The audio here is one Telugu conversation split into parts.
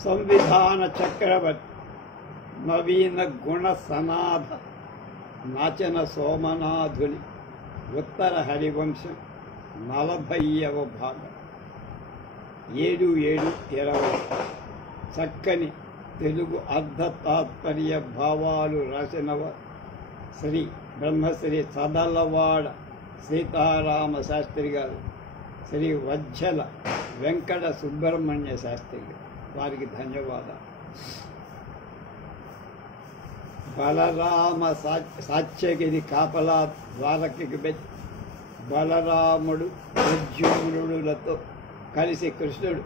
సంవిధాన చక్రవర్తి నవీన గుణ సనాథ నాచన సోమనాథుని ఉత్తర హరివంశం 40వ భాగం 7/7/20 చక్కని తెలుగు అర్ధ తాత్పర్య భావాలు రాసినవ శ్రీ బ్రహ్మశ్రీ సదలవాడ సీతారామ శాస్త్రి గారు, శ్రీ వజ్జల వెంకట సుబ్రహ్మణ్య శాస్త్రి గారు, వారికి ధన్యవాదాలు. బలరామ సాత్యగిరి కాపలా ద్వారకి బలరాముడు ప్రద్యుమ్నుడులతో కలిసి కృష్ణుడు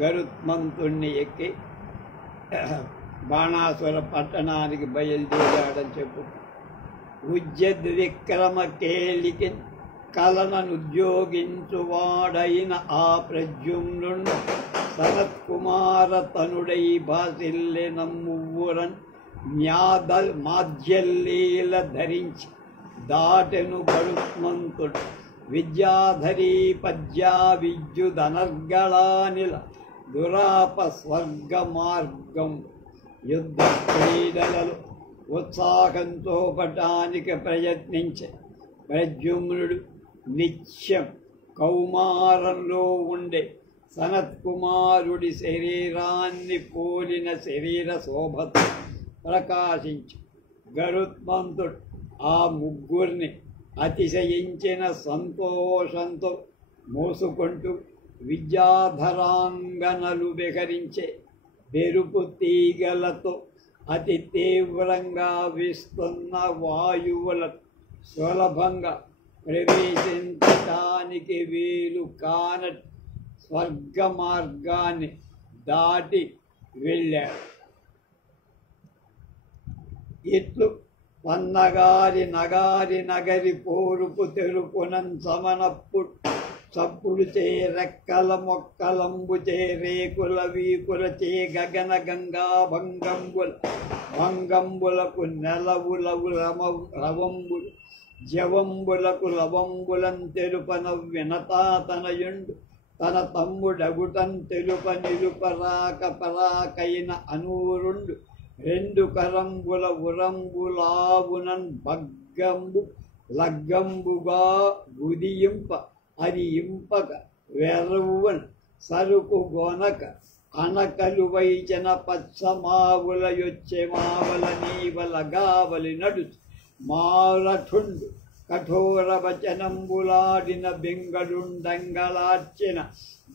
గరుత్మంతుణ్ణి ఎక్కి బాణాసుర పట్టణానికి బయలుదేరాడని చెప్పు. ఉజ్జద్విక్రమ కేళికి కలననుద్యోగించువాడైన ఆ ప్రద్యుమ్నుడు సనత్కుమార తనుడై బాసిల్లె నమ్మువురన్ మాధ్యల్లీల ధరించి దాటెను గరుత్మంతుడు విద్యాధరీ పద్యా విద్యుదనర్గళానిల దురాప స్వర్గ మార్గం యుద్ధ క్రీడలలో ఉత్సాహంతో పటానికి ప్రయత్నించే ప్రద్యుమ్నుడు నిత్యం కౌమారంలో ఉండే సనత్కుమారుడి శరీరాన్ని పోలిన శరీర శోభతో ప్రకాశించి గరుత్మంతుడు ఆ ముగ్గురిని అతిశయించిన సంతోషంతో మోసుకుంటూ విద్యాధరాంగనలు విహరించే బెరుపు తీగలతో అతి తీవ్రంగా వీస్తున్న వాయువుల సులభంగా ప్రవేశించటానికి వీలు కానటి స్వర్గ మార్గాన్ని దాటి వెళ్ళాడు. ఇట్లు పన్నగారి నగారి నగరి పోరుపు తెరుపునం సమనప్పుడు చప్పుడు చే రెక్కల మొక్కలంబు చే రేకుల వీకుల చే గగన గంగా భంగంబులకు నెలవులవు రవంబులు జవంబులకు లవంబులం తెలుపన వినతాతనయుండు తన తమ్ముడగుటం తెలుప నిలుపరాక పరాకైన అనూరుండు రెండు కరంబుల ఉరంబులావునన్ భగ్గంబు లగ్గంబుగా గుదియింప అది ఇంపక వెర్రవువన్ సరుకు గొనక అనకలు వైచన పచ్చమావుల యొచ్చే మావల నీవల గావలి నడుచు మారఠుండు కఠోర వచనంబులాడిన బెంగడుండంగళార్చిన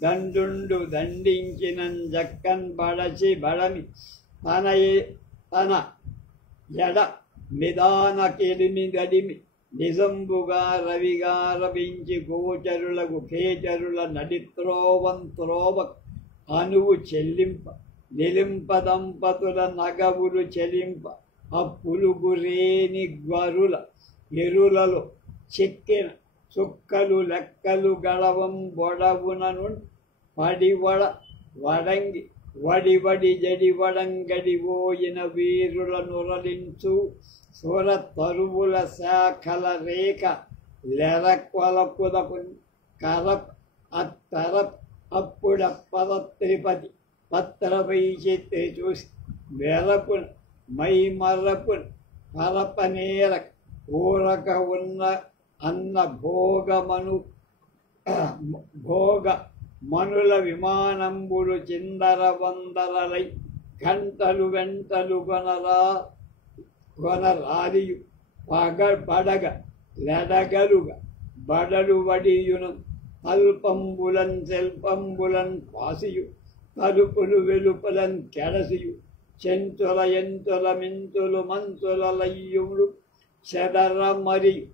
దండుండు దండించిన జక్కన్ బడచి బడమి తన ఎడ నిదాన కెడిమి గడిమి నిజంబుగా రవిగా రవించి గోచరులకు ఖేచరుల నడిత్రోవంత్రోవ అనువు చెల్లింప నిలింపదంపతుల నగవులు చెలింప అప్పులుగురేని గ్వరుల ఎరులలో చెక్కిన చుక్కలు లెక్కలు గడవం బొడవునను పడివడ వడంగి వడివడి జడివడంగడివోయిన వీరుల నురలించు సుర తరువుల శాఖల రేఖ లెరక్వలపుదపు కరప్ అత్తరప్ అప్పుడప్పద త్రిపతి పత్రపై చిత్రి చూసి మెరపున మైమరపున పరపనేర ఊరక ఉన్న అన్న భోగ మనుల విమానంబులు చిందర వందరలై గంటలు వెంటలు కొనరాదియు పడగ లెడగలుగా బడలు వడియును అల్పంబులన్ శల్పంబులన్ పాసియు తలుపులు వెలుపలన్ కెడసియు చెంచుల ఎంతుల మింతులు మంచుల లయ్యుడు చెదర మరియు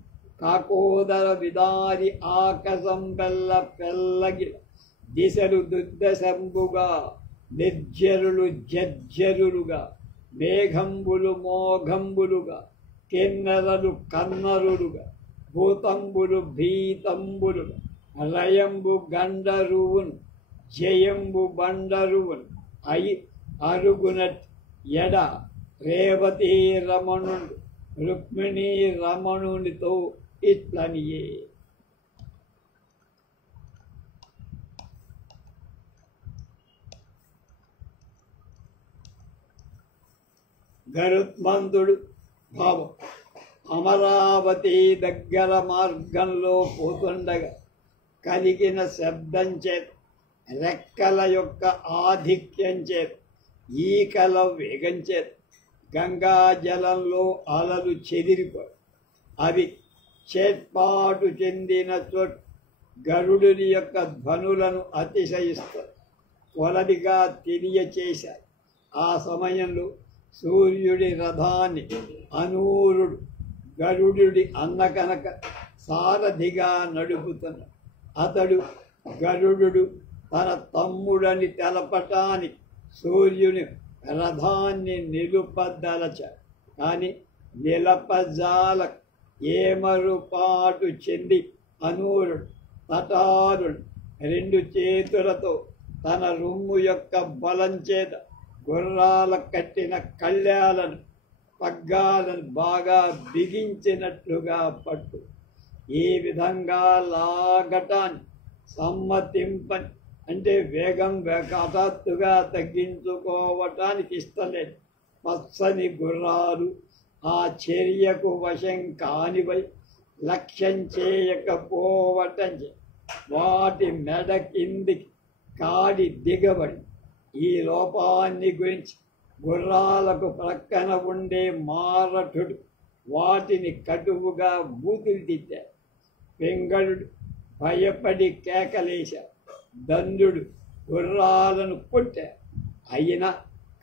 కాకోదర విదారి ఆకసం పెల్లగిల దిశలు దుద్దశంబుగా నిర్జరులు జర్జరులుగా మేఘంబులు మోఘంబులుగా కిన్నెరలు కన్నరులుగా భూతంబులు భీతంబులుగా రయంబు గండరువును జయంబు బండరువును అరుగునట్ ఎడ రేవతీ రమణుడు రుక్మిణీ రమణునితో ఇట్లనియే. గరుత్మంతుడు భావం. అమరావతి దగ్గర మార్గంలో పోతుండగా కలిగిన శబ్దం చేత, రెక్కల యొక్క ఆధిక్యం చేత, ఈకల వేగం చేత గంగా జలంలో అలలు చెదిరిపోయి అవి చేర్పాటు చెందిన చోటు గరుడుని యొక్క ధ్వనులను అతిశయిస్తారు, కొలదిగా తెలియచేశారు. ఆ సమయంలో సూర్యుడి రథాన్ని అనూరుడు గరుడుడి అన్న కనుక సారథిగా నడుపుతున్నాడు. అతడు గరుడు తన తమ్ముడని తెలపటానికి సూర్యుని రథాన్ని నిలుపదలచాడు. కానీ నిలపజాల ఏమరుపాటు చెంది అనూరుడు తటారుడు రెండు చేతులతో తన రొమ్ము యొక్క బలం చేత గుర్రాల కట్టిన కళ్యాలను పగ్గాలను బాగా బిగించినట్లుగా పట్టు. ఈ విధంగా లాగటాన్ని సమ్మతింపని, అంటే వేగం హఠాత్తుగా తగ్గించుకోవటానికి ఇష్టలేదు. పచ్చని గుర్రాలు ఆ చర్యకు వశం కానివై లక్ష్యం చేయకపోవటం వాటి మెడ కిందికి కాడి దిగబడి. ఈ లోపాన్ని గురించి గుర్రాలకు ప్రక్కన ఉండే మారఠుడు వాటిని కటువుగా బూతులు తిట్టాడు. పింగళుడు భయపడి కేకలేశాడు. దండుడు గుర్రాలను కొట్టాడు. అయినా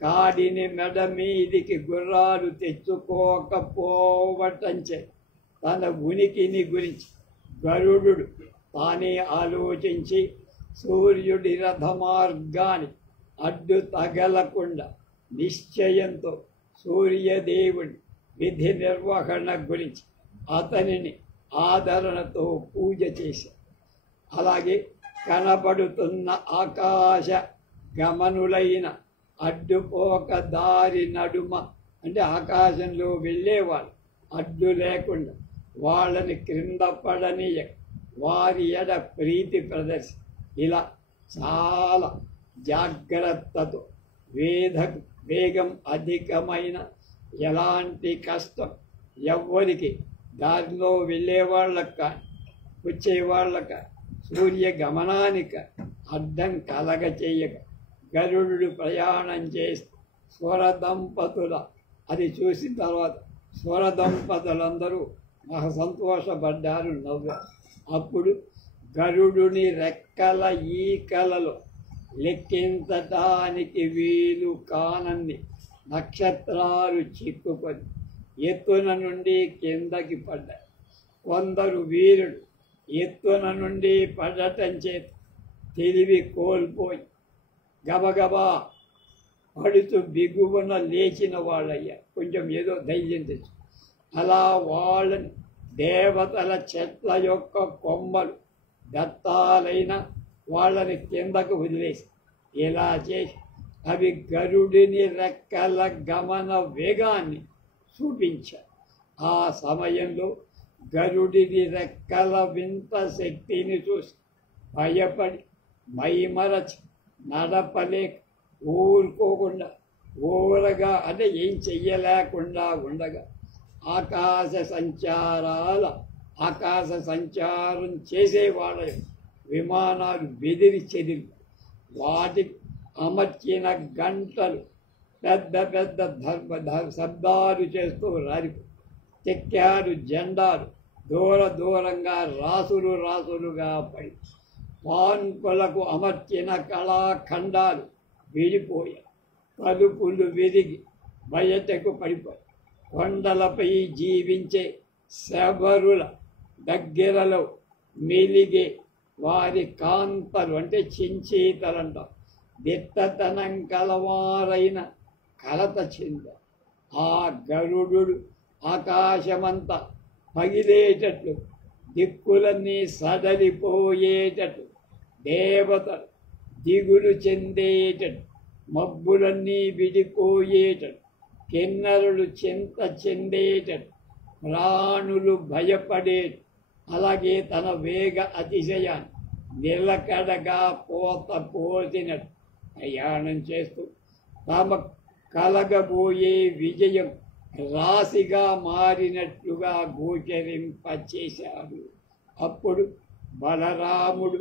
కాడిని మెడ మీదికి గుర్రాలు తెచ్చుకోకపోవటంచే తన ఉనికిని గురించి గరుడు తానే ఆలోచించి సూర్యుడి రథమార్గాన్ని అడ్డు తగలకుండా నిశ్చయంతో సూర్యదేవుడి విధి నిర్వహణ గురించి అతనిని ఆదరణతో పూజ చేశారు. అలాగే కనబడుతున్న ఆకాశ గమనులైన అడ్డుపోక దారి నడుమ, అంటే ఆకాశంలో వెళ్ళేవాళ్ళు అడ్డు లేకుండా వాళ్ళని క్రింద పడనీయ వారి ఎడ ప్రీతి ప్రదర్శి. ఇలా చాలా జాగ్రత్తతో వేగం అధికమైన ఎలాంటి కష్టం ఎవ్వరికి దారిలో వెళ్ళేవాళ్ళక వచ్చేవాళ్ళక సూర్య గమనానిక అడ్డం కలగ చేయక గరుడు ప్రయాణం చేస్తూ స్వరదంపతుల అది చూసిన తర్వాత స్వరదంపతులందరూ మహా సంతోషపడ్డారు, నవ్వారు. అప్పుడు గరుడుని రెక్కల ఈకలలో లెక్కించటానికి వీలు కానన్ని నక్షత్రాలు చిక్కుకొని ఎత్తున నుండి కిందకి పడ్డాయి. కొందరు వీరుడు ఎత్తున నుండి పడటం చేత తెలివి కోల్పోయి గబగబా పడుతూ బిగువన లేచిన వాళ్ళయ్యా. కొంచెం ఏదో ధైర్యం తెచ్చు. అలా వాళ్ళని దేవతల చెట్ల యొక్క కొమ్మలు దత్తాలైన వాళ్ళని కిందకు వదిలేసి ఇలా చేసి అవి గరుడిని రెక్కల గమన వేగాన్ని చూపించారు. ఆ సమయంలో గరుడిని రెక్కల వింత శక్తిని చూసి భయపడి మైమరచి నడపలేక ఊరుకోకుండా ఊరగా, అంటే ఏం చెయ్యలేకుండా ఉండగా ఆకాశ సంచారం చేసేవాళ్ళ విమానాలు బెదిరి చెదిరి వాటికి అమర్చిన గంటలు పెద్ద పెద్ద శబ్దాలు చేస్తూ రారిపో చెక్కారు. జెండాలు దూరంగా రాసులుగా పడి పాన్పులకు అమర్చిన కళాఖండాలు విడిపోయాయి. తలుపులు విరిగి బయటకు పడిపోయి కొండలపై జీవించే శబరుల దగ్గరలో మెలిగే వారి కాంతలు, అంటే చించీతలంట దిట్టతనం కలవారైన కలత చెంద ఆ గరుడు ఆకాశమంతా పగిలేటట్లు దిక్కులన్నీ సడలిపోయేటట్లు దేవతలు దిగులు చెందేటట్లు మబ్బులన్నీ విడిపోయేటట్లు కిన్నరులు చింత చెందేటట్లు ప్రాణులు భయపడేటు. అలాగే తన వేగ అతిశయాన్ని నిలకడగా పోసినట్టు ప్రయాణం చేస్తూ తమ కలగబోయే విజయం రాశిగా మారినట్లుగా గోచరింపచేశాడు. అప్పుడు బలరాముడు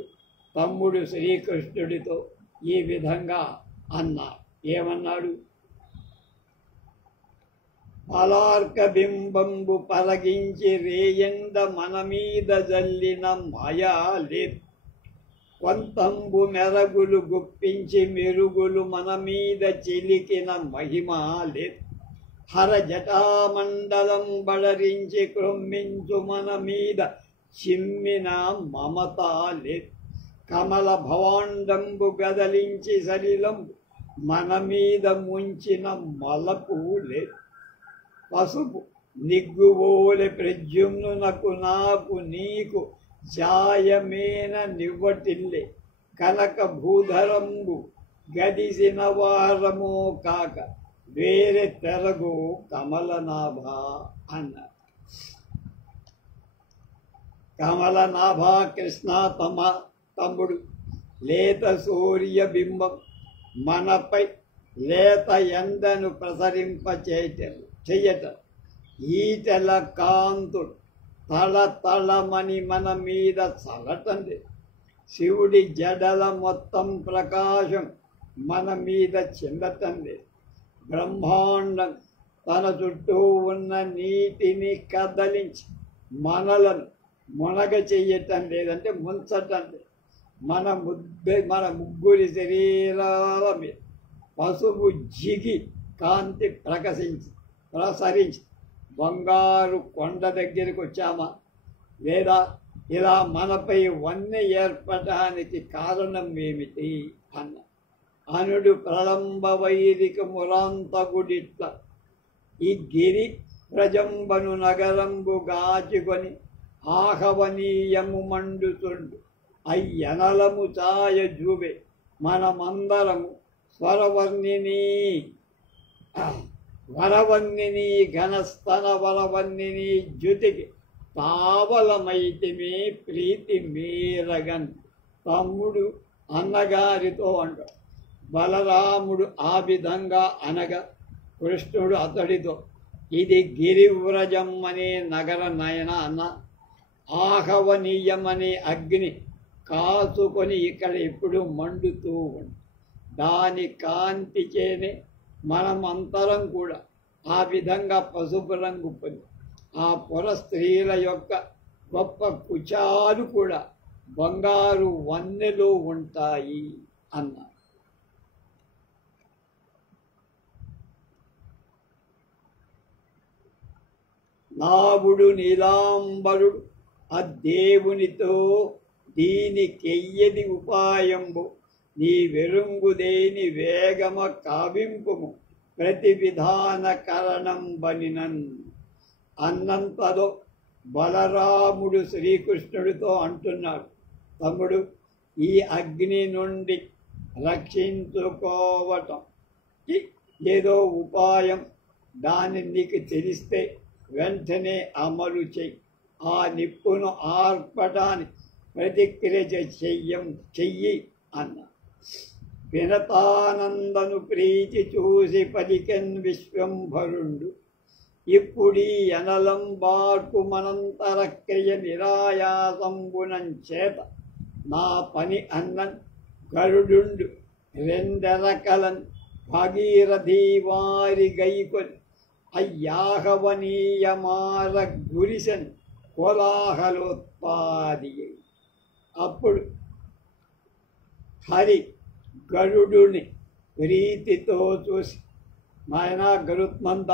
తమ్ముడు శ్రీకృష్ణుడితో ఈ విధంగా అన్నాడు. ఏమన్నాడు? పలార్క బింబంబు పలగించి రేయండ మన మీద జల్లిన మాయా లేదు, కొంతంబు మెరగులు గుప్పించి మెరుగులు మన మీద చిలికిన మహిమ లేదు, హర జటామండలం బడరించి క్రొమ్మించు మన మీద చిమ్మిన మమత లేదు, కమల భవాండంబు గదలించి సలిలంబు మన మీద ముంచిన మలపు లేదు, పసుపు నిగ్గువోలె ప్రద్యుమ్నునకు నాకు నీకు ఛాయమేన నివ్వటిల్లే, కనక భూధరంబు గదిసిన వారమో కాక వేరే తెరగు కమలనాభ అన్నారు. కమలనాభ కృష్ణ తమ్ముడు లేత సూర్య బింబం మనపై లేత ఎండను చెయ్యటం ఈటెల కాంతుడు తళ తళమని మన మీద చల్లటండి, శివుడి జడల మొత్తం ప్రకాశం మన మీద చెందటండి, బ్రహ్మాండం తన చుట్టూ ఉన్న నీటిని కదలించి మనలను మునగ చెయ్యటం లేదంటే ముంచటండి, మన ముగ్గురి శరీరాల మీద పసుపు జిగి కాంతి ప్రసరించి బంగారు కొండ దగ్గరికి వచ్చామా, లేదా ఇలా మనపై వన్నె ఏర్పడటానికి కారణం ఏమిటి అన్న. అనుడు ప్రళంబ వైదిక మురాంతగుడిట్ల ఈ గిరి ప్రజంబను నగరంబు గాచుకొని ఆహవనీయము మండుతుండు అయ్యనలము ఛాయ జూబే మనమందరము వరవన్నిని ఘనస్తన వరవన్నిని జ్యుతికి తావలమైతిమే ప్రీతి మీరగన్. తమ్ముడు అన్నగారితో అంటాడు. బలరాముడు ఆ విధంగా అనగా కృష్ణుడు అతడితో ఇది గిరివ్రజం అనే నగర నయన అన్న, ఆహవనీయమనే అగ్ని కాచుకొని ఇక్కడ ఎప్పుడు మండుతూ ఉంది, దాని కాంతి చేనే మనమంతరం కూడా ఆ విధంగా పసుపు రంగు పొంది ఆ పుర స్త్రీల యొక్క గొప్ప కుచాలు కూడా బంగారు వన్నెలో ఉంటాయి అన్నారు. నావుడు నీలాంబరుడు ఆ దేవునితో దీనికెయ్యది ఉపాయంబు నీ వెరుంగుదేని వేగమ కావింపుము ప్రతి విధాన కరణం బనినన్ అన్నంతలో బలరాముడు శ్రీకృష్ణుడితో అంటున్నాడు, తమ్ముడు ఈ అగ్ని నుండి రక్షించుకోవటం ఏదో ఉపాయం, దాన్ని నీకు తెలిస్తే వెంటనే అమలు చెయ్యి. ఆ నిప్పును ఆర్పటానికి ప్రతిక్రియ చెయ్యి అన్న. వినతానందను ప్రీతి చూసి పలికెన్ విశ్వంభరుండు ఇప్పుడీ అనలం బార్పు మనంతరక్రియ నిరాయాసంబునం చేత నా పని అన్నన్ గరుడుండు రెండెరకలన్ భాగీరథీ వారి గైకొని అయ్యాహవనీయమార గురిసెన్ కోలాహలోత్పాది. అప్పుడు హరి గరుడుని ప్రీతితో చూసి, నాయనా గరుత్మంత,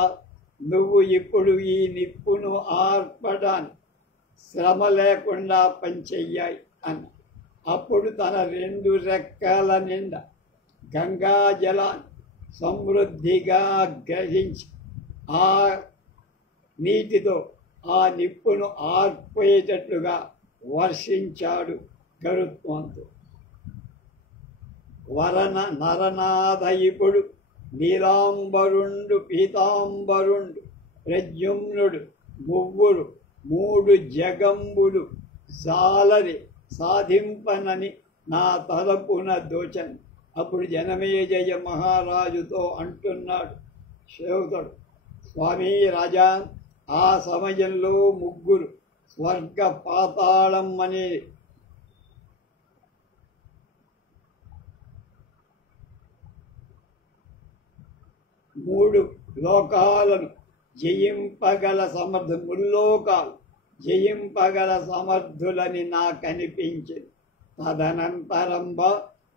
నువ్వు ఇప్పుడు ఈ నిప్పును ఆర్పడానికి శ్రమ లేకుండా పనిచెయ్యాయి అన్న. అప్పుడు తన 2 రెక్కల నిండా గంగా జలాన్ని సమృద్ధిగా గ్రహించి ఆ నీటితో ఆ నిప్పును ఆర్పేటట్లుగా వర్షించాడు గరుత్మంతుడు. నరనాథ ఇప్పుడు నీలాంబరుండు పీతాంబరుండు ప్రద్యుమ్నుడు మువ్వురు 3 జగంబులు సాలరి సాధింపనని నా తలపున దోచన్. అప్పుడు జనమేజయ మహారాజుతో అంటున్నాడు, చెబుతాడు, స్వామి రాజా, ఆ సమయంలో ముగ్గురు స్వర్గ పాతాళం అనే మూడు లోకాలను జయింపగల ముల్లోకాలు జయింపగల సమర్థులని నాకు అనిపించింది. తదనంతరంబా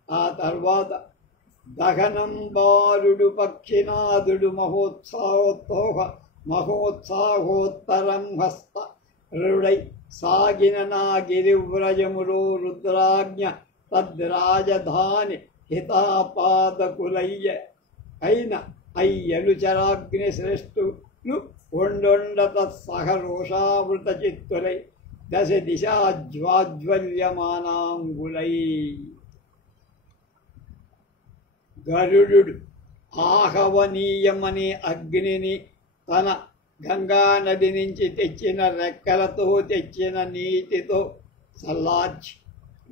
ఆ తర్వాత దహనంబారుడు పక్షినాథుడు మహోత్సాహోత్తరం హస్త రుడై సాగిన నా గిరివ్రజములో రుద్రాజ్ఞ తద్రాజధాని హితాపాదకులయ్య అయిన అయ్యలు చరాగ్ని శ్రేష్ఠులు ఒండొండ తత్సహరోషావృత చిత్తులై దశ దిశాజ్వాజ్వల్యమానాంగులై. గరుడు ఆహవనీయమనే అగ్నిని తన గంగా నది నుంచి తెచ్చిన రెక్కలతో తెచ్చిన నీటితో చల్లార్చి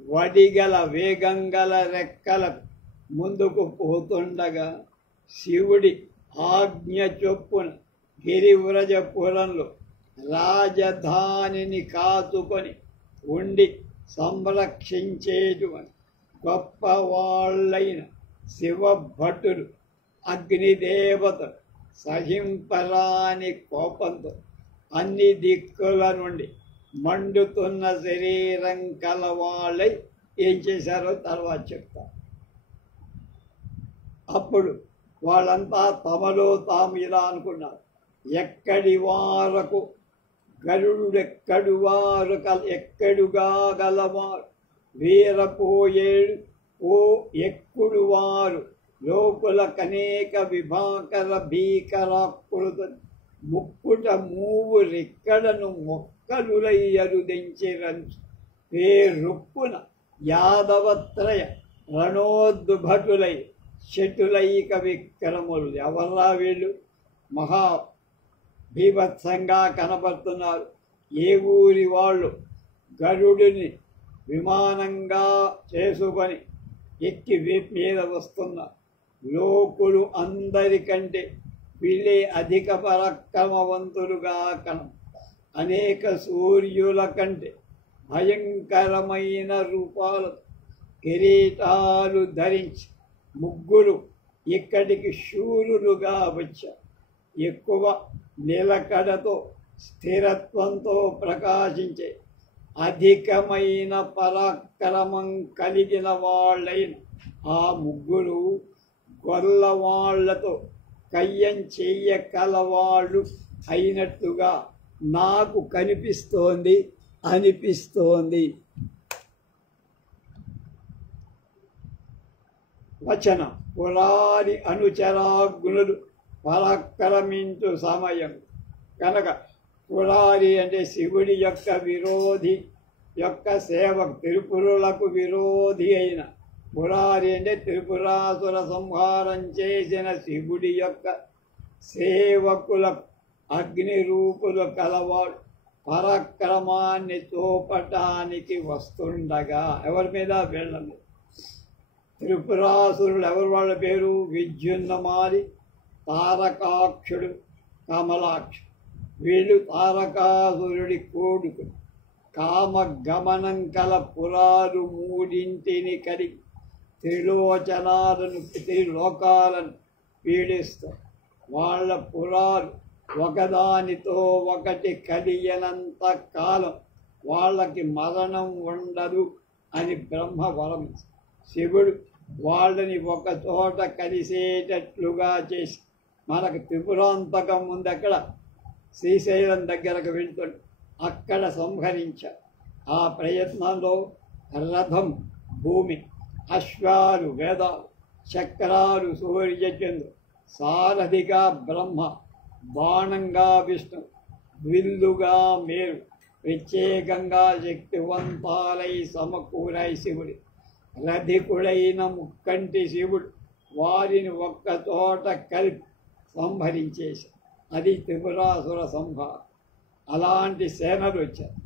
వడిగల వేగంగల రెక్కలకు ముందుకు పోతుండగా శివుడి ఆజ్ఞ చొప్పున గిరివ్రజపురంలో రాజధానిని కాచుకొని ఉండి సంరక్షించేటువంటి గొప్పవాళ్ళైన శివభటులు అగ్నిదేవతలు సహింపరాని కోపంతో అన్ని దిక్కుల నుండి మండుతున్న శరీరం కలవాళ్ళై ఏం చేశారో తర్వాత చెప్తారు. అప్పుడు వాళ్ళంతా తమలో తాము ఇలా అనుకున్నారు, ఎక్కడి వారకు ఎక్కడుగా గలవారు వీరపోయేడు ఓ ఎక్కుడు వారు లోకుల కనేక విభాకర భీకరాకృత ముక్కుట మూవు రిక్కడను మొక్కలులయ్యరుదించిరంచు పేరుప్పున యాదవత్రయ రణోద్భటులై శటులైక విక్రములు. ఎవర్రా వీళ్ళు? మహా భీభత్సంగా కనబడుతున్నారు. ఏ ఊరి వాళ్ళు? గరుడిని విమానంగా చేసుకొని ఎక్కి వీపు మీద వస్తున్న లోకులు అందరికంటే వీళ్ళే అధిక పరాక్రమవంతులుగా అనేక సూర్యుల కంటే భయంకరమైన రూపాలు కిరీటాలు ధరించి ముగ్గురు ఇక్కడికి శూరులుగా వచ్చారు. ఎక్కువ నిలకడతో స్థిరత్వంతో ప్రకాశించే అధికమైన పరాక్రమం కలిగిన వాళ్ళైన ఆ ముగ్గురు గొల్లవాళ్లతో కయ్యం చెయ్యగలవాళ్ళు అయినట్టుగా నాకు అనిపిస్తోంది. వచనం పురారి అనుచరాగ్నులు పరాక్రమించు సమయం కనుక పురారి అంటే శివుడి యొక్క విరోధి యొక్క సేవకు త్రిపురులకు విరోధి అయిన పురారి అంటే త్రిపురాసుర సంహారం చేసిన శివుడి యొక్క సేవకులకు అగ్ని రూపులు కలవాడు పరాక్రమాన్ని చూపటానికి వస్తుండగా ఎవరి మీద వెళ్ళండి. త్రిపురాసురులు ఎవరు? వాళ్ళ పేరు విద్యున్నమాలి, తారకాక్షుడు, కమలాక్షుడు. వీళ్ళు తారకాసురుడి కోడుకు కామగమనం కల పురాలు మూడింటిని కలిగి త్రిలోకాలను పీడిస్తారు. వాళ్ళ పురాలు ఒకదానితో ఒకటి కలియనంత కాలం వాళ్ళకి మరణం ఉండదు అని బ్రహ్మ వరం. శివుడు వాళ్ళని ఒక చోట కలిసేటట్లుగా చేసి మనకు త్రిపురాంతకం ముందు అక్కడ శ్రీశైలం దగ్గరకు వెళ్తాడు, అక్కడ సంహరించారు. ఆ ప్రయత్నంలో రథం భూమి, అశ్వాలు వేదాలు, చక్రాలు సూర్యచంద్రుడు, సారథిగా బ్రహ్మ, బాణంగా విష్ణు, విల్లుగా మేరు ప్రత్యేకంగా శక్తివంతాలై సమకూరాయి శివుడి. రధికుడైన ముక్కంటి శివుడు వారిని ఒక్క చోట కలిపి సంహరించేసి అది త్రిపురాసుర సంహారం. అలాంటి సేనలు వచ్చారు.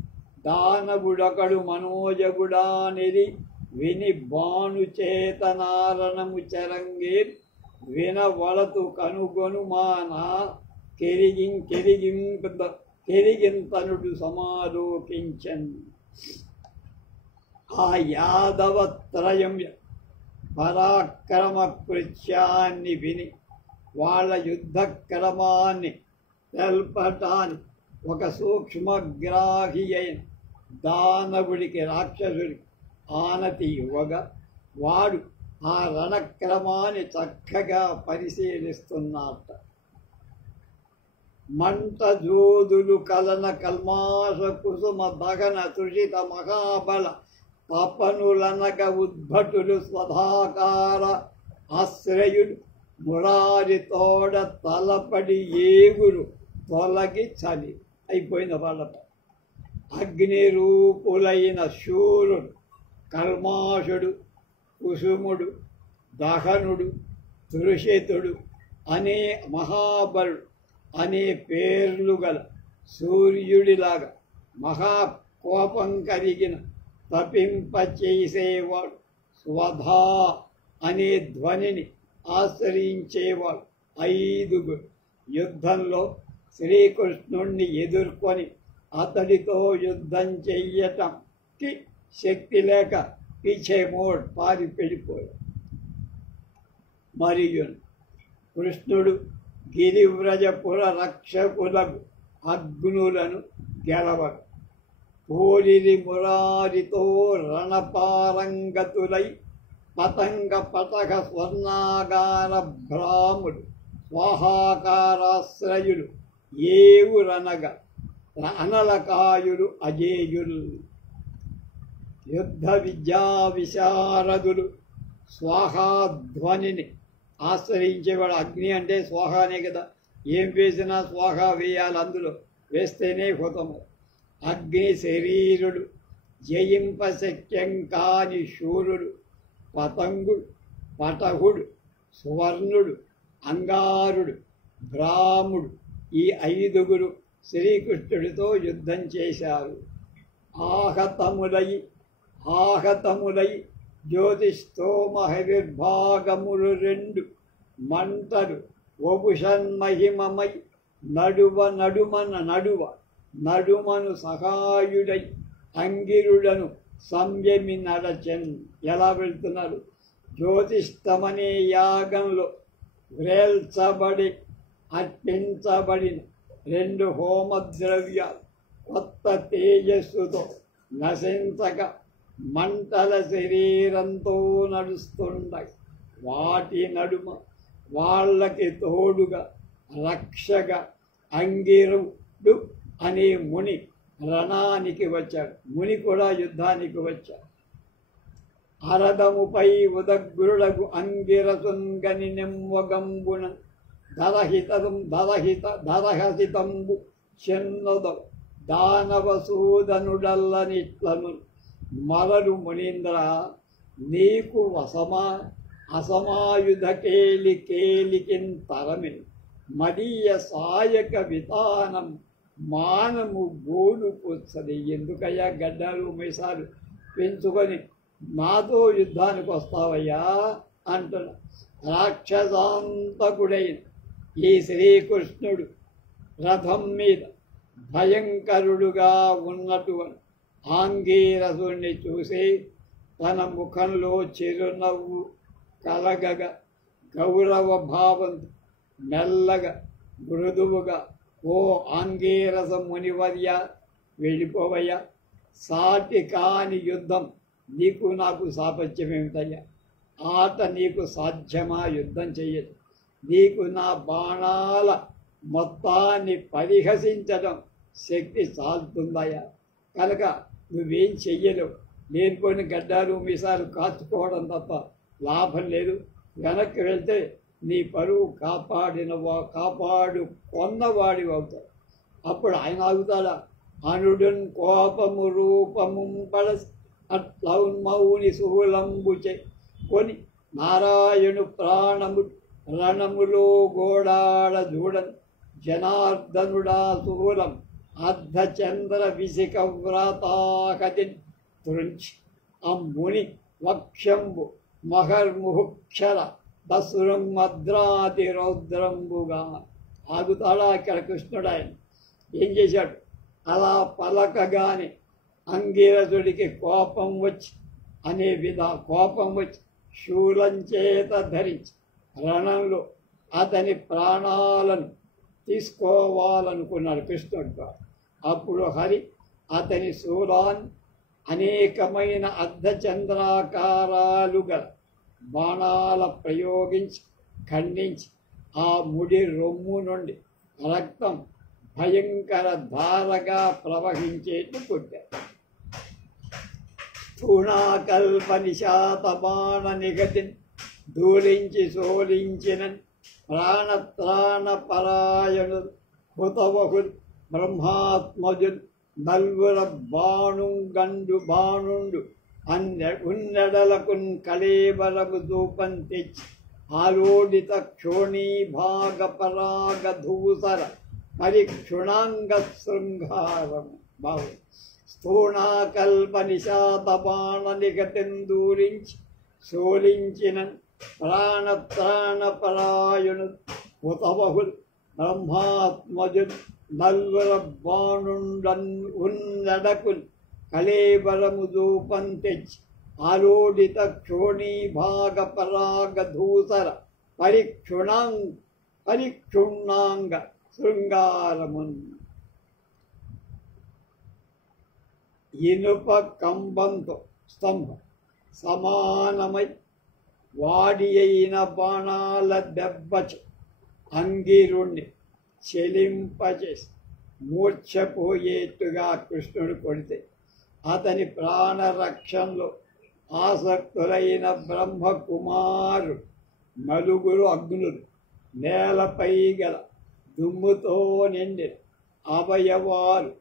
దానవుడొకడు మనోజగుడానిది విని బాణు చేతనారణము చరంగేర్ వినవలతు కనుగొనుమానా కెరిగింతనుడు సమాలోకించన్. ఆ యాదవత్రయం పరాక్రమ కృత్యాన్ని విని వాళ్ళ యుద్ధ క్రమాన్ని తెల్పటాన్ని ఒక సూక్ష్మగ్రాహి అయిన దానవుడికి రాక్షసుడికి ఆనతి ఇవ్వగా వాడు ఆ రణక్రమాన్ని చక్కగా పరిశీలిస్తున్నట్ట. మంట జోదులు కలన కల్మాష కుసుమ దగన తుషిత మహాబల తపనులనగ ఉద్భటులు స్వధాకార ఆశ్రయులు మురారి తోడ తలపడి ఏగురు తొలగి చలి అయిపోయిన వాళ్ళ. అగ్ని రూపులైన శూరుడు, కల్మాషుడు, కుసుముడు, దహనుడు, తురుషితుడు అనే మహాబలుడు అనే పేర్లు గల సూర్యుడిలాగా మహాకోపం కలిగిన తపింపచేసేవాడు, స్వధా అనే ధ్వనిని ఆశ్రయించేవాడు 5 యుద్ధంలో శ్రీకృష్ణుణ్ణి ఎదుర్కొని అతడితో యుద్ధం చెయ్యటంకి శక్తి లేక పిచ్చేమోడ్ పారిపెడిపోయాడు. మరియు కృష్ణుడు గిరివ్రజపుర రక్షకులకు అగ్నులను గెలవడు. పోలిరి మురారితో రణపారంగతులై పతంగ పతక స్వర్ణాగార భ్రాముడు స్వాహాకారాశ్రయులు ఏవురనగా అనలకాయులు అజేయులు. యుద్ధ విద్యా విశారదులు స్వాహాధ్వనిని ఆశ్రయించేవాడు. అగ్ని అంటే స్వాహానే కదా, ఏం వేసినా స్వాహా వేయాలి, అందులో వేస్తేనే హుతము. అగ్ని శరీరుడు జయింపశక్యం కాని శూరుడు పతంగుడు పటహుడు సువర్ణుడు అంగారుడు భ్రాముడు ఈ 5 శ్రీకృష్ణుడితో యుద్ధం చేశారు. ఆహతములై జ్యోతిస్తోమహవిర్భాగములు 2 మంటలు వపుషన్మహిమమై నడుమను సహాయుడై అంగిరుడను సంయమి నడచన్. ఎలా వెళ్తున్నారు? జ్యోతిష్టమనే యాగంలో వ్రేల్చబడి అర్పించబడిన 2 హోమద్రవ్యాలు కొత్త తేజస్సుతో నశించక మంటల శరీరంతో నడుస్తుండగా వాటి నడుమ వాళ్ళకి తోడుగా రక్షగా అంగిరుడు అనే ముని రణానికి వచ్చాడు. ముని కూడా యుద్ధానికి వచ్చాడు. అరదముపై ఉదగ్రుడగు అంగిరసుంగని నెమ్మగంబున దరహసితంబు చెన్నొద దానవసూదనుడల్లనిట్లను మరలు మునీంద్ర నీకు అసమాయుధ కేలికిన్ తరమిన్ మదీయ సాయక వితానం మానము గోలు పొచ్చది. ఎందుకయ్యా గడ్డాలు మీసాలు పెంచుకొని నాతో యుద్ధానికి వస్తావయ్యా అంటున్నా. రాక్షసాంతకుడైన ఈ శ్రీకృష్ణుడు రథం మీద భయంకరుడుగా ఉన్నటువంటి ఆంగీరసుని చూసి తన ముఖంలో చిరునవ్వు కలగగా గౌరవ భావంతో మెల్లగా మృదువుగా ఓ ఆంగీరస మునివర్య వెళ్ళిపోవయ్యా, సాటి కాని యుద్ధం నీకు నాకు సాపత్యమేమిటయ్యా, ఆట నీకు సాధ్యమా, యుద్ధం చెయ్యదు, నీకు నా బాణాల మొత్తాన్ని పరిహసించడం శక్తి చాలుతుందయ్యా, కనుక నువ్వేం చెయ్యలేవు, లేనిపోయిన గడ్డాలు మీసాలు కాచుకోవడం తప్ప లాభం లేదు, వెనక్కి వెళ్తే నీ పరువు కొన్నవాడి అవుతాడు. అప్పుడు ఆయన ఆగుతాడా? అనుడున్ కోపము రూపము పడ అట్లౌన్మౌని సుహులంబుచే కొని నారాయణు ప్రాణము రణములో గోడాడ చూడన్ జనార్దనుడా సుహులం అర్ధచంద్ర విసిక వ్రతాకతి తురించి అమ్ముని వక్షంబు మహర్ముహుక్షర దశృంద్రాతి రౌద్రంబుగా ఆగుతాడా ఇక్కడ కృష్ణుడు. ఆయన ఏం చేశాడు? అలా పలకగానే అంగీరసుడికి కోపం వచ్చి కోపం వచ్చి శూలం చేత ధరించి రణంలో అతని ప్రాణాలను తీసుకోవాలనుకున్నాడు కృష్ణుడు. అప్పుడు హరి అతని శూలాన్ని అనేకమైన అర్ధచంద్రాకారాలు గల బాణాల ప్రయోగించి ఖండించి ఆ ముడి రొమ్ము నుండి రక్తం భయంకర ధారగా ప్రవహించేట్టు కొట్టారు. స్థూణాకల్ప నిశాత బాణ నిగతిని దూరించి సోలించిన ప్రాణత్రాణ పరాయణు హుతవహుల్ బ్రహ్మాత్మజుల్ నల్గుర బాణుండు ఉన్నెడలకున్ కళేబరము దూపం తెచ్చి ఆలోడిత క్షోణీభాగ పరాగ ధూసర పరిక్షుణాంగ శృంగారము బావు. స్థూణాకల్ప నిశాత బాణ నిగతిందూరించి సోలించిన ప్రాణత్రాణ పరాయణు హుతవహుల్ బ్రహ్మాత్మజుల్ నల్వర బాణుండకున్ కళేబరము దూపం తెచ్చి ఆలోడిత క్షోణీభాగ పరాగ ధూసర పరిక్షుణాంగ శృంగారమున్. ఇనుప కంబంతో స్తంభం సమానమై వాడి అయిన బాణాల దెబ్బచు అంగిరుణ్ణి చెలింపచేసి మూర్ఛపోయేట్టుగా కృష్ణుడు కొడితే అతని ప్రాణరక్షణలో ఆసక్తులైన బ్రహ్మకుమారు నలుగురు అగ్నులు నేలపై గల దుమ్ముతో నిండిన అవయవాలు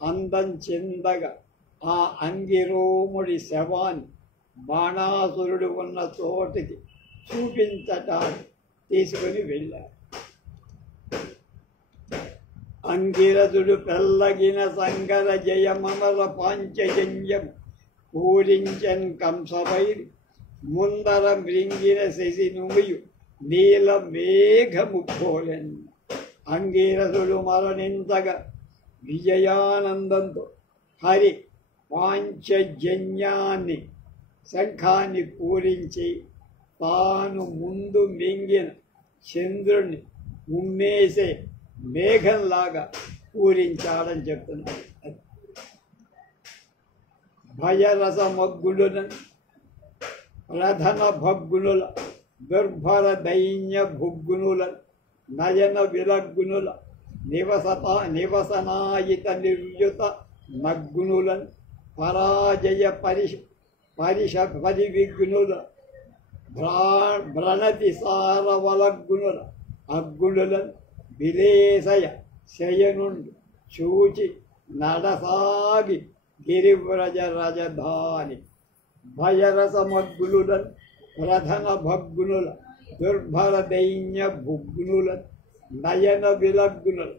అందం చెందగా ఆ అంగిరోముడి శవాన్ని బాణాసురుడు ఉన్న చోటికి చూపించటానికి తీసుకుని వెళ్ళారు. అంగిరసుడు పెల్లగిన సంగర జయమమర పాంచజన్యం పూరించన్ కంసవైరి ముందర మృంగిన శశి నుమియు నీల మేఘము పోలెన్. అంగిరసుడు మరణించగా విజయానందంతో హరి పాంచజన్యాన్ని శంఖాన్ని పూరించి తాను ముందు మింగిన చంద్రుణ్ణి ఉమ్మేసే మేఘంలాగా పూరించాడని చెప్తున్నాడు. భయరస మగ్గులున ప్రధన భగ్గునుల దుర్భర దైన్య భుగ్గునుల నయన విలగ్గునుల నివసనాయిత నిర్యుత నగ్గునులను పరాజయ పరివిగ్నుల భ్రణతి సారవలగ్గునుల అగ్గునులను విలేసయ శయనుండు చూచి నడసాగి గిరివ్రజ రజధాని. భయరసమగ్గునులను ప్రధన భగ్గునుల దుర్భర దైన్య భుగ్నుల నయన విలగ్గునుల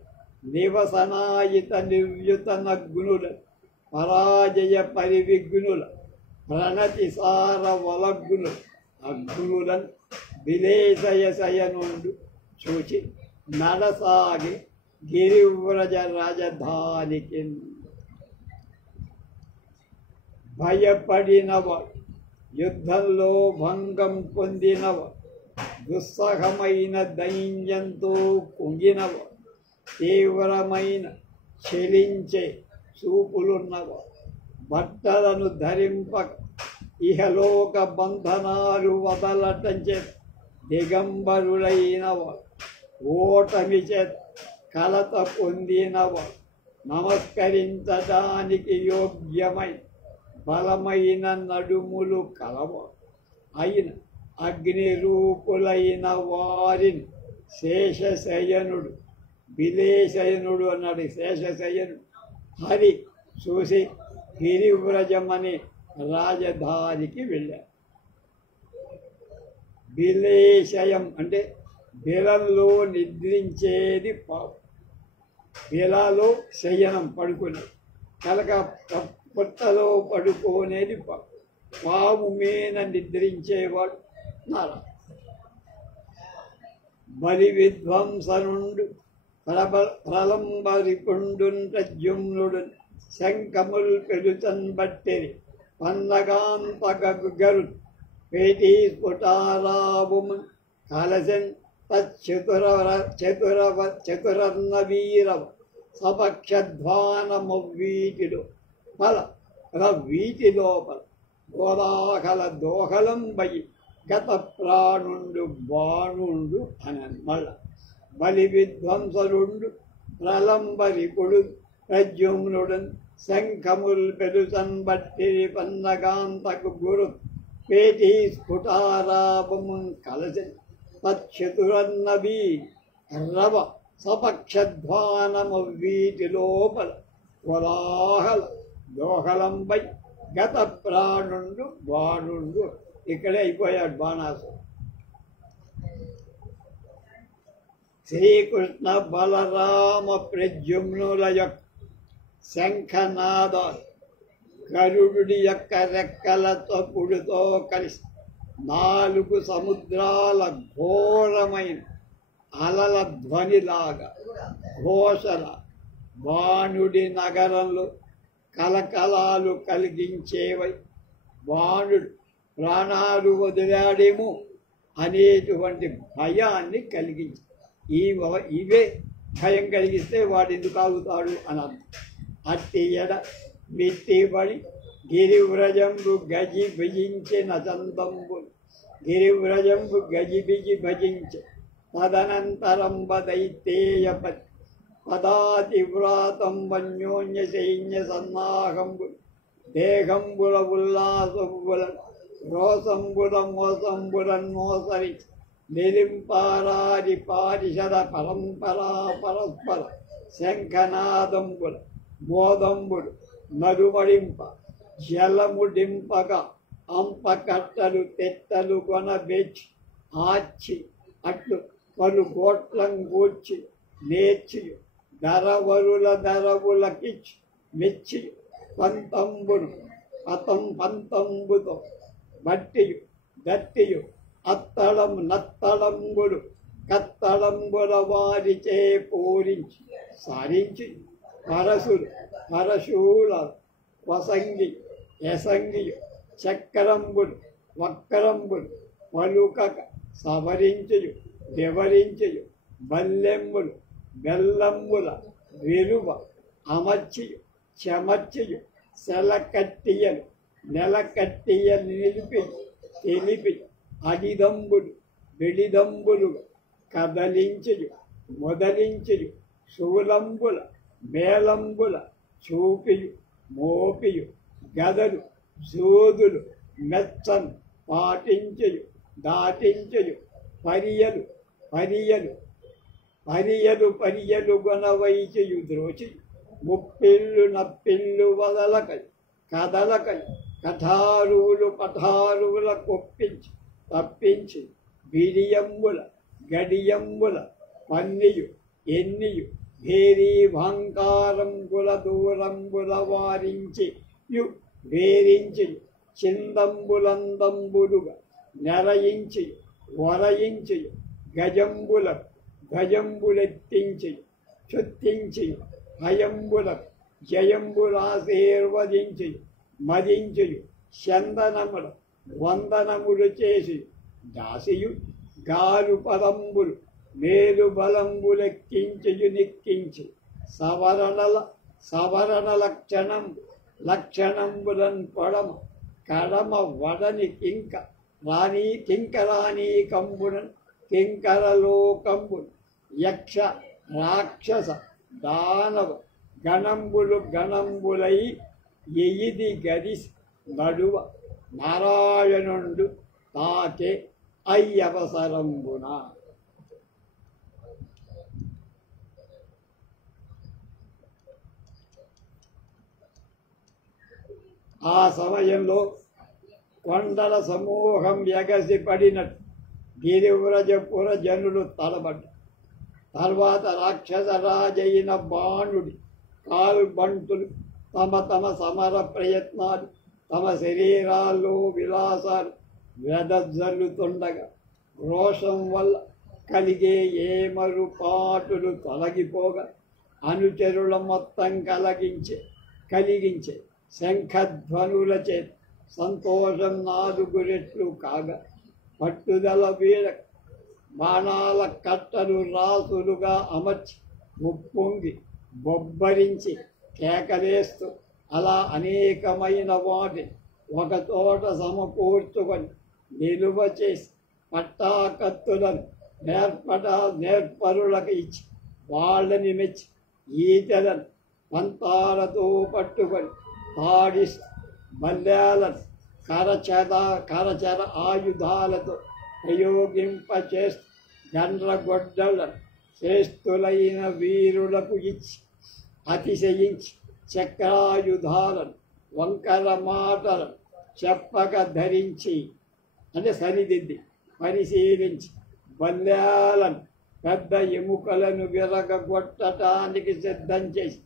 నివసనాయిత నిర్యుత నగ్గునుల పరాజయ పరివిగ్నుల ప్రణతి సార వలగ్గునుల అగ్నులను విలేసయ శయనుండు చూచి నడసాగి గిరివ్రజ రాజధానికి. భయపడినవ యుద్ధంలో భంగం పొందినవ దుస్సహమైన దైన్యంతో కుంగినవ తీవ్రమైన చెలించే చూపులున్నవ బట్టలను ధరింపక ఇహలోక బంధనాలు వదలటం చేత దిగంబరులైనవ ఓటమి చేత కలత పొందినవ నమస్కరించడానికి యోగ్యమై బలమైన నడుములు కలవ అయిన అగ్ని రూపులైన వారిని శేషశయనుడు విలేశయనుడు అన్నాడు. శేషశయనుడు హరి చూసి గిరివ్రజమనే రాజధానికి వెళ్ళారు. విలేశయం అంటే బిలంలో నిద్రించేది పాము. బిలాలో శయనం పడుకునేది, కలక పుట్టలో పడుకోనేది పాము. పాము మీద నిద్రించేవాడు నారాయణ. బలి విధ్వంసనుండు ప్రలంబరిపుండున్ ప్రద్యుమ్నుడు శంఖముల్ పెలుచన్ బట్టెరి పన్నగాంతగరు పేటీ స్ఫుటారావుము కలశన్ చతురన్న వీరవ సపక్షధ్వానమవ్వీటిలో వీటి లోపల గోదాహల దోహలం బయి గత ప్రాణుండు బాణుండు అనన్ మళ్ళ బలి విధ్వంసరుండు ప్రలంబరిపుడు ప్రద్యుమ్నుడన్ శంఖముల్ పెలుచన్ బట్టిరి పన్నగాంతకు గురు పేటీ స్ఫుటారాపమున్ కలశన్ తచ్చతురన్నబీ రవ సపక్షధ్వానమవ్వీటి లోపల కోలాహల దోహలంపై గత ప్రాణుండు బాణుండు. ఇక్కడే అయిపోయాడు బాణాసు. శ్రీకృష్ణ బలరామ ప్రద్యుమ్నుల యొక్క శంఖనాద గరుడి యొక్క రెక్కలతో పుడితో కలిసి 4 సముద్రాల ఘోరమైన అలల ధ్వనిలాగా ఘోషల బాణుడి నగరంలో కలకలాలు కలిగించేవై బాణుడు ప్రాణాలు వదిలాడేమో అనేటువంటి భయాన్ని కలిగించి ఇవే భయం కలిగిస్తే వాడు ఎందుకు ఆగుతాడు అని అర్థం. అట్టి ఎడ మిట్టిబడి గిరివ్రజంబు గజి భజించిన చందంబు గిరివ్రజంబు గజిబిజి భజించ తదనంతరంబ దైతేయపతి పదాతివ్రాతం వన్యోన్య సైన్య సన్నాహంబు దేహంబుల ఉల్లాసంబుల రోసంబుల మోసంబులన్మోసరి నిలింపారాది పారిషద పరంపరా పరస్పర శంఖనాదంబుల మోదంబుడు నడుమడింప జలముడింపగా అంపకట్టలు తెట్టలు కొనబెచ్చి ఆచి అట్లు పలు గోట్లం కూర్చి నేర్చి ధరవరుల ధరవులకిచ్చి మెచ్చి పంతంబుతో బట్టియు దట్టియు అత్తడం నత్తడంబులు కత్తడంబుల వారిచే పూరించి సారించి పరశూల వసంగి యసంగియు చక్రంబులు వక్రంబులు పలుకక సవరించయు వివరించయు బల్లెంబులు బెల్లంబుల విలువ అమర్చియు చెమర్చియు సెలకట్టియలు నెలకట్టియ నిలిపి తెలిపి అడిదంబులు వెడిదంబులు కదలించయు మొదలించయు శూలంబుల మేళంబుల చూపియు మోపియు గదలు జోదులు మెచ్చను పాటించయు దాటించయు పరియలు గొనవైచయు ద్రోచి ముప్పిళ్ళు నప్పిళ్ళు వదలకై కదలకై పఠారువుల కొప్పించి తప్పించి బిడియంబుల గడియంబుల పన్నియు ఎన్నియు భేరీ భాంకారంబుల దూరంబుల వారించి వేరించి చిందంబులందంబులుగా నెరయించి వరయించి గజంబులెత్తించి చుత్తించి హయంబుల జయంబులాశీర్వదించి మదించి చందనముల వందనములు చేసి దాసియు గాలు పదంబులు మేలు బలంబులెక్కించయు నిక్కించి సవరణ లక్షణంబులన్ పడమ కడమ వడని కింకరాణీ కంబునన్ కింకరలోకంబులు యక్ష రాక్షస దానవ గణంబులై ఎయిది గదిసి నడువ నారాయణుండు తాకే అయ్యవసరంబున. ఆ సమయంలో కొండల సమూహం ఎగసి పడినట్టు గిరివ్రజపుర జనులు తడబడ్డ తర్వాత రాక్షసరాజైన బాణుడి కాల్బంటులు తమ సమర ప్రయత్నాలు తమ శరీరాల్లో విలాసాలు వెదజల్లుతుండగా రోషం వల్ల కలిగే ఏమరుపాటులు తొలగిపోగా అనుచరుల మొత్తం కలిగించే శంఖధ్వనుల చేత సంతోషం 4 రెట్లు కాగా పట్టుదల వీడ బాణాల కట్టలు రాసులుగా అమర్చి ముప్పొంగి బొబ్బరించి కేకలేస్తూ అలా అనేకమైన వాటిని ఒకచోట సమకూర్చుకొని నిలువ చేసి పట్టాకత్తులను నేర్పరులకు ఇచ్చి వాళ్ళని మెచ్చి ఈటలను పంతాలతో పట్టుకొని తాడిస్తూ మల్యాలను కరచర ఆయుధాలతో ప్రయోగింపచేస్తూ గండ్రగొడ్డలను శ్రేష్ఠులైన వీరులకు ఇచ్చి అతిశయించి చక్రాయుధాలను వంకర మాటలను చెప్పక ధరించి అంటే సరిదిద్ది పరిశీలించి బల్యాలను పెద్ద ఎముకలను విరగొట్టడానికి సిద్ధం చేసి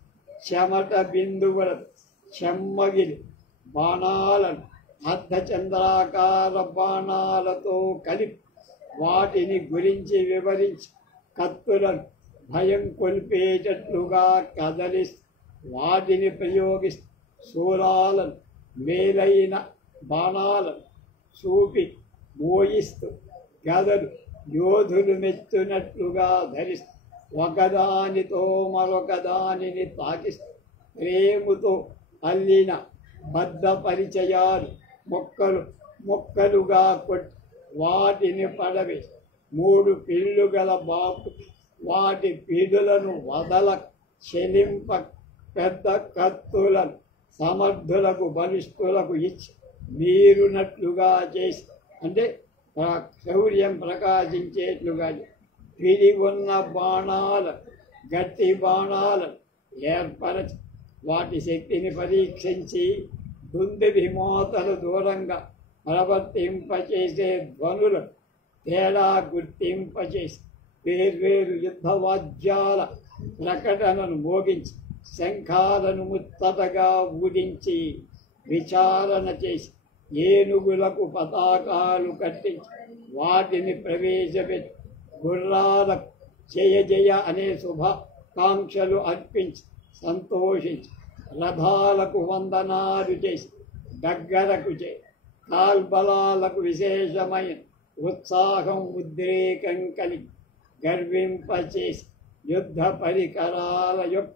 చెమట బిందువులను చెమ్మగిలి బాణాలను అర్ధచంద్రాకార బాణాలతో కలిపి వాటిని గురించి వివరించి కత్తులను భయం కొల్పేటట్లుగా కదలిస్తూ వాటిని ప్రయోగిస్తూ శూలాలను మేలైన బాణాలను చూపి మోయిస్తూ గదలు యోధులు మెచ్చునట్లుగా ధరిస్తూ ఒకదానితో మరొక దానిని తాకిస్తూ ప్రేమతో అల్లిన బద్ధ పరిచయాలు మొక్కలుగా కొట్టి వాటిని పడవేసి 3 పిళ్ళు గల బాపు వాటి పిడులను వదల చెలింప పెద్ద కత్తులను సమర్థులకు బలిష్ఠులకు ఇచ్చి మీరునట్లుగా చేసి అంటే శౌర్యం ప్రకాశించేట్లుగా పిడి ఉన్న బాణాలు గట్టి బాణాలను ఏర్పరచి వాటి శక్తిని పరీక్షించి దుందుభి మోతలు దూరంగా ప్రవర్తింపచేసే ధ్వనులు తేడా గుర్తింపచేసి వేర్వేరు యుద్ధవాద్యాల ప్రకటనను మోగించి శంఖాలను ముత్తటగా ఊడించి విచారణ చేసి ఏనుగులకు పతాకాలు కట్టించి వాటిని ప్రవేశపెట్టి గుర్రాలకు జయ జయ అనే శుభాకాంక్షలు అర్పించి సంతోషించి రథాలకు వందనాలు చేసి దగ్గరకు చేసి కాల్బలాలకు విశేషమైన ఉత్సాహం ఉద్రేకం కలిగి గర్వింపచేసి యుద్ధ పరికరాల యొక్క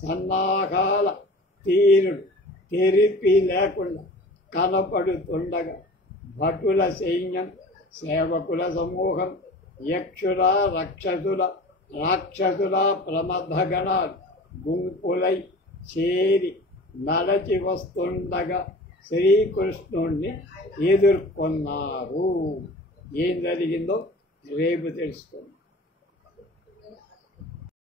సన్నాహాల తీరుడు తెరిపి లేకుండా కనపడుతుండగా భటుల సైన్యం సేవకుల సమూహం యక్షుల రాక్షసుల ప్రమథగణాలు గుంపులై చేరి నడచి వస్తుండగా శ్రీకృష్ణుణ్ణి ఎదుర్కొన్నారు. ఏం జరిగిందో రేపు తెలుసుకుందాం.